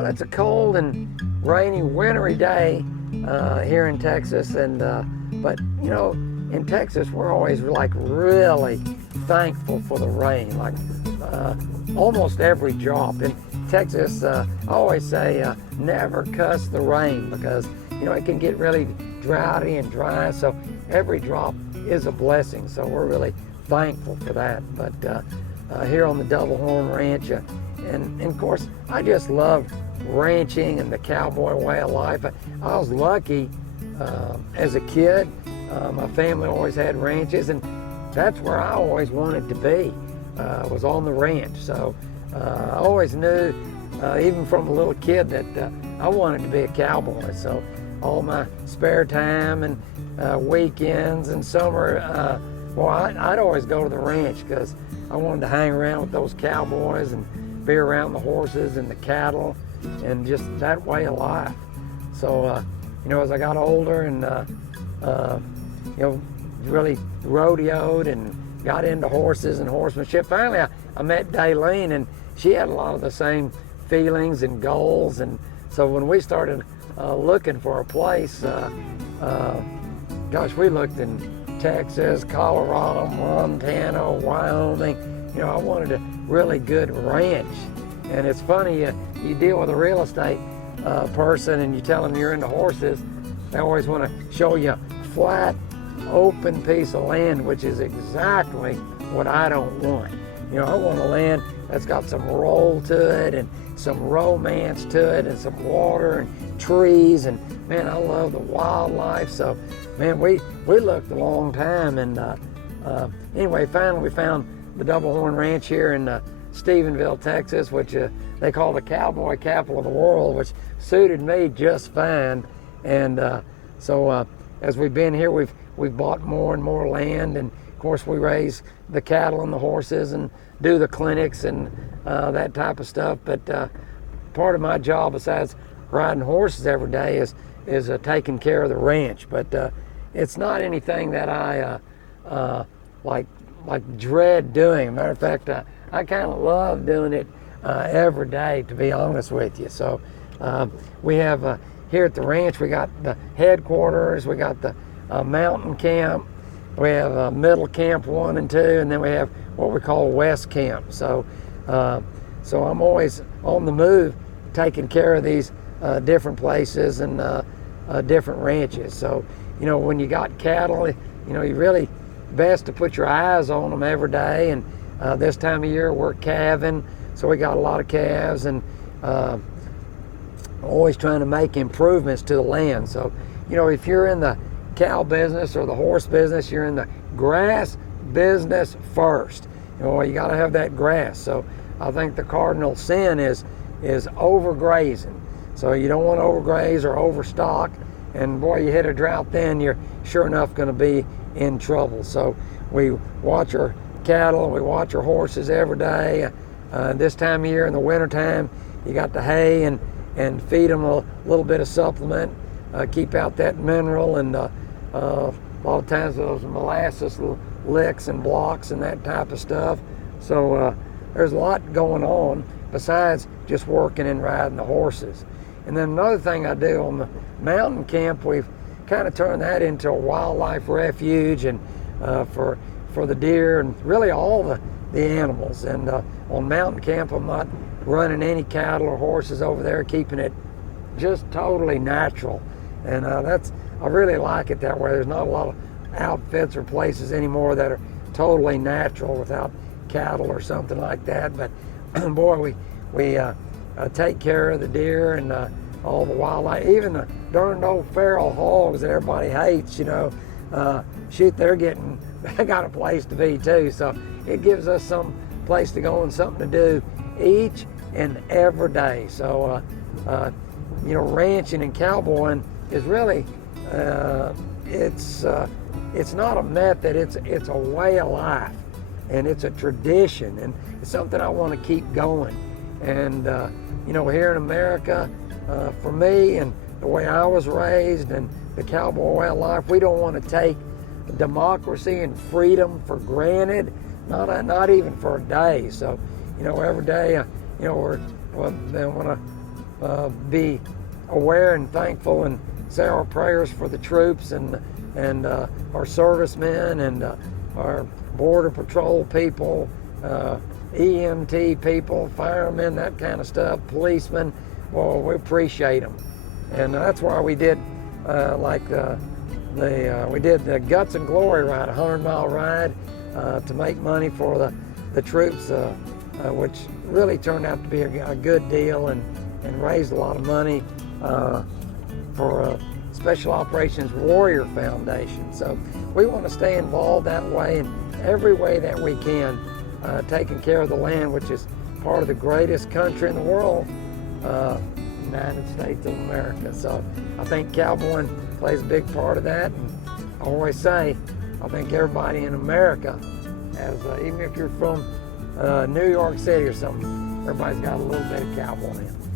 Well, it's a cold and rainy, wintry day here in Texas, and but you know, in Texas we're always like really thankful for the rain, like almost every drop. In Texas, I always say never cuss the rain, because you know it can get really droughty and dry. So every drop is a blessing. So we're really thankful for that. But here on the Double Horn Ranch, and of course, I just love ranching and the cowboy way of life. I was lucky as a kid. My family always had ranches, and that's where I always wanted to be, was on the ranch. So I always knew, even from a little kid, that I wanted to be a cowboy. So all my spare time and weekends and summer, well, I'd always go to the ranch, because I wanted to hang around with those cowboys and be around the horses and the cattle and just that way of life. So, you know, as I got older and, you know, really rodeoed and got into horses and horsemanship, finally I met Daylene, and she had a lot of the same feelings and goals. And so when we started looking for a place, gosh, we looked in Texas, Colorado, Montana, Wyoming. You know, I wanted a really good ranch. And it's funny, you deal with a real estate person and you tell them you're into horses, they always want to show you a flat, open piece of land, which is exactly what I don't want. You know, I want a land that's got some roll to it and some romance to it and some water and trees, and man, I love the wildlife. So man, we looked a long time, and anyway, finally we found the Double Horn Ranch here in Stephenville, Texas, which they call the cowboy capital of the world, which suited me just fine. And so as we've been here, we've bought more and more land, and of course we raise the cattle and the horses and do the clinics and that type of stuff. But part of my job, besides riding horses every day, is taking care of the ranch. But it's not anything that I like dread doing. Matter of fact, I kind of love doing it every day, to be honest with you. So we have here at the ranch, we got the headquarters, we got the mountain camp, we have middle camp 1 and 2, and then we have what we call west camp. So so I'm always on the move, taking care of these different places and different ranches. So you know, when you got cattle, you know, you really best to put your eyes on them every day. And this time of year we're calving, so we got a lot of calves, and always trying to make improvements to the land. So you know, if you're in the cow business or the horse business, you're in the grass business first. You know, you got to have that grass. So I think the cardinal sin is overgrazing. So you don't want to overgraze or overstock, and boy, you hit a drought, then you're sure enough going to be in trouble. So we watch our cattle, we watch our horses every day. This time of year in the wintertime, you got the hay and feed them a little bit of supplement, keep out that mineral, and a lot of times those molasses licks and blocks and that type of stuff. So there's a lot going on besides just working and riding the horses. And then another thing I do on the mountain camp, we've kind of turned that into a wildlife refuge, and for the deer and really all the animals. And on mountain camp, I'm not running any cattle or horses over there, keeping it just totally natural. And I really like it that way. There's not a lot of outfits or places anymore that are totally natural without cattle or something like that. But boy, we take care of the deer and all the wildlife, even the darn old feral hogs that everybody hates. You know, shoot, they got a place to be too. So it gives us some place to go and something to do each and every day. So you know, ranching and cowboying is really it's not a method, it's a way of life, and it's a tradition, and it's something I want to keep going. And you know, here in America, for me and the way I was raised and the cowboy way of life, we don't want to take democracy and freedom for granted, not even for a day. So you know, every day, you know, when be aware and thankful and say our prayers for the troops and our servicemen and our border patrol people, EMT people, firemen, that kind of stuff, policemen. Well, we appreciate them, and that's why we did we did the Guts and Glory ride, a 100-mile ride to make money for the troops, which really turned out to be a good deal and raised a lot of money for Special Operations Warrior Foundation. So we want to stay involved that way in every way that we can, taking care of the land, which is part of the greatest country in the world, United States of America. So I think Cowboyin plays a big part of that. And I always say, I think everybody in America has, even if you're from New York City or something, everybody's got a little bit of cowboy in them.